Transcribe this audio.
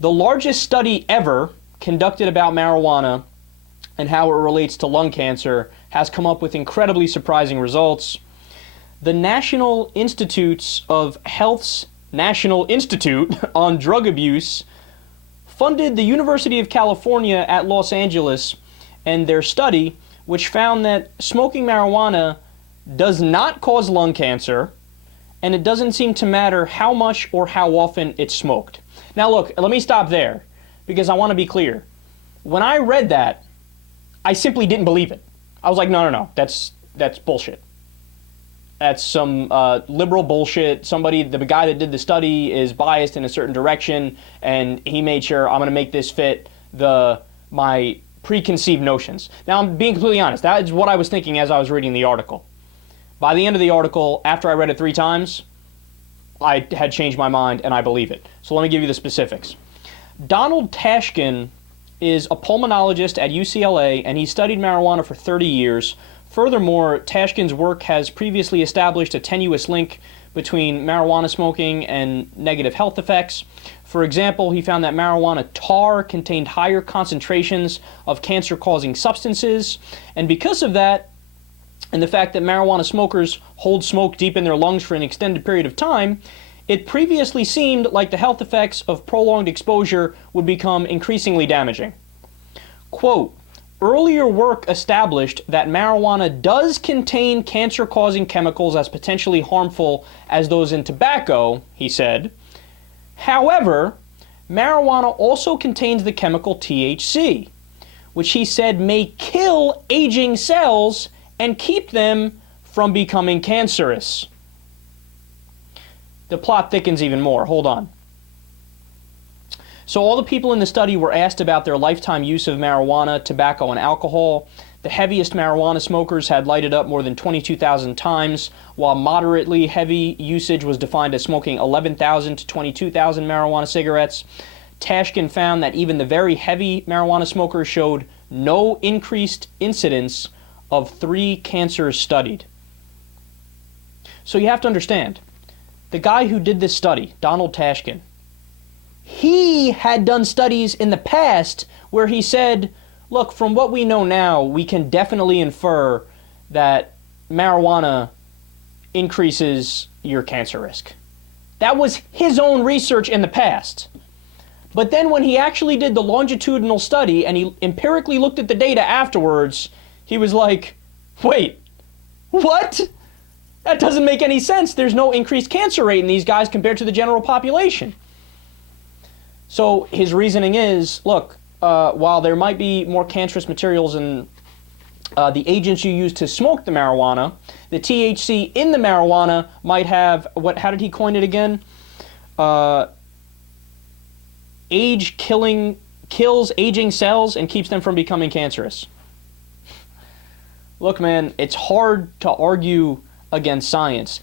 The largest study ever conducted about marijuana and how it relates to lung cancer has come up with incredibly surprising results. The National Institutes of Health's National Institute on Drug Abuse funded the University of California at Los Angeles and their study, which found that smoking marijuana does not cause lung cancer, and it doesn't seem to matter how much or how often it's smoked. Now look, let me stop there, because I want to be clear. When I read that, I simply didn't believe it. I was like, no, that's bullshit. That's some liberal bullshit. The guy that did the study is biased in a certain direction, and he made sure I'm going to make this fit my preconceived notions. Now, I'm being completely honest. That is what I was thinking as I was reading the article. By the end of the article, after I read it 3 times, I had changed my mind, and I believe it. So let me give you the specifics. Donald Tashkin is a pulmonologist at UCLA, and he studied marijuana for 30 years. Furthermore, Tashkin's work has previously established a tenuous link between marijuana smoking and negative health effects. For example, he found that marijuana tar contained higher concentrations of cancer-causing substances, and because of that, and the fact that marijuana smokers hold smoke deep in their lungs for an extended period of time, it previously seemed like the health effects of prolonged exposure would become increasingly damaging. Quote, earlier work established that marijuana does contain cancer-causing chemicals as potentially harmful as those in tobacco, he said. However, marijuana also contains the chemical THC, which he said may kill aging cells and keep them from becoming cancerous. The plot thickens even more. Hold on. So all the people in the study were asked about their lifetime use of marijuana, tobacco, and alcohol. The heaviest marijuana smokers had lighted up more than 22,000 times, while moderately heavy usage was defined as smoking 11,000 to 22,000 marijuana cigarettes. Tashkin found that even the very heavy marijuana smokers showed no increased incidence of 3 cancers studied. So you have to understand, the guy who did this study, Donald Tashkin, he had done studies in the past where he said, look, from what we know now, we can definitely infer that marijuana increases your cancer risk. That was his own research in the past. But then when he actually did the longitudinal study and he empirically looked at the data afterwards, he was like, wait, what? That doesn't make any sense. There's no increased cancer rate in these guys compared to the general population. So his reasoning is, look, while there might be more cancerous materials in the agents you use to smoke the marijuana, the THC in the marijuana might have, how did he coin it again? Kills aging cells and keeps them from becoming cancerous. Look, man, it's hard to argue against science.